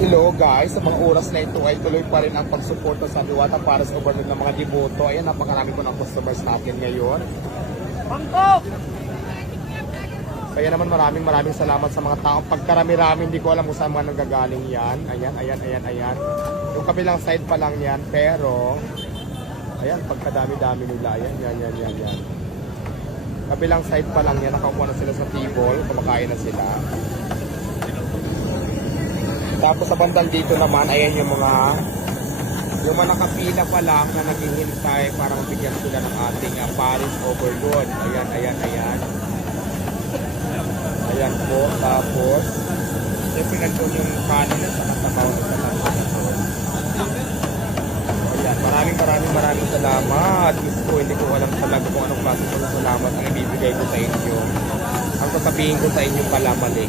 Hello guys, sa mga oras na ito ay tuloy pa rin ang pagsuporta sa Diwata para sa overload ng mga deboto. Ayan, napakarami ko ng customers natin ngayon. Bangkok! Kaya naman maraming salamat sa mga tao. Pagkarami-rami, hindi ko alam kung saan mga nanggagaling yan. Ayan. Yung kabilang side pa lang yan, pero ayan, pagkadami-dami nila. Ayan. Kabilang side pa lang yan, nakaupo na sila sa table, kumakain na sila. Tapos sa bandang dito naman, ayan yung mga nakapila pa lang na naghihintay para mabigyan sila ng ating Paris overload. Ayan. Ayan po. Tapos, siyempre nandun yung kanin at saka sabaw na salamat. Ayan, maraming salamat. Diyos ko, hindi ko alam talaga kung anong klase ng salamat ang ibibigay ko sa inyo. Ang sasabihin ko sa inyo pala mali.